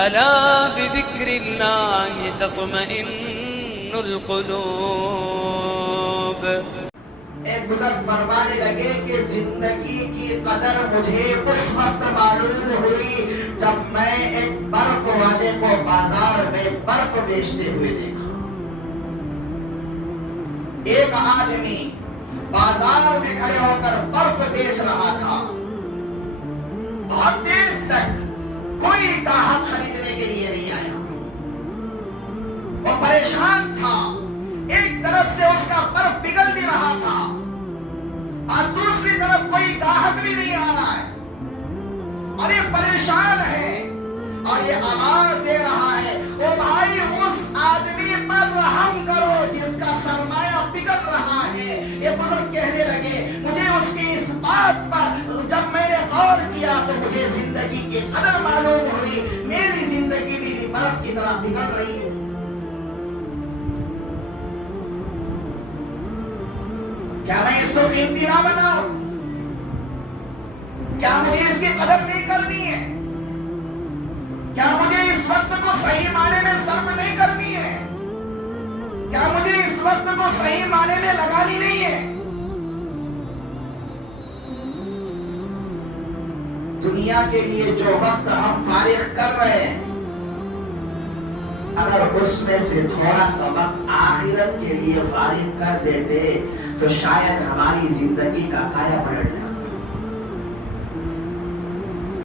ألا بذكر الله تطمئن القلوب. ایک بزرگ فرمانے لگے کہ زندگی کی قدر مجھے اس وقت معلوم ہوئی جب میں ایک برف والے کو بازار میں برف بیچتے ہوئے دیکھا. ایک آدمی بازار میں کھڑے ہو کر برف بیچ رہا تھا. بہت دیر تک کوئی گاہک خریدنے کے لیے نہیں آیا. وہ پریشان تھا. ایک طرف سے اس کا برف پگھل بھی رہا تھا اور دوسری طرف کوئی گاہک بھی نہیں آ رہا ہے اور یہ پریشان ہے اور یہ آواز دے رہا ہے او بھائی اس آدمی پر رحم کرو جس کا سرمایہ پگھل رہا ہے. یہ بزرگ کہنے لگے مجھے اس کی اس بات پر جب میں نے غور کیا تو مجھے زندگی کی قدر معلوم ہوئی. میری زندگی بھی برف کی طرح پگھل رہی ہے. کیا میں اس کو قیمتی نہ بناؤں؟ کیا مجھے اس کی قدر نہیں کرنی ہے؟ کیا مجھے اس وقت کو صحیح معنی میں صرف نہیں کرنی ہے؟ کیا مجھے اس وقت کو صحیح معنی میں لگانی نہیں ہے؟ دنیا کے لیے جو وقت ہم فارغ کر رہے ہیں اگر اس میں سے تھوڑا سا وقت آخرت کے لیے فارغ کر دیتے تو شاید ہماری زندگی کا کایا پلٹ جائے.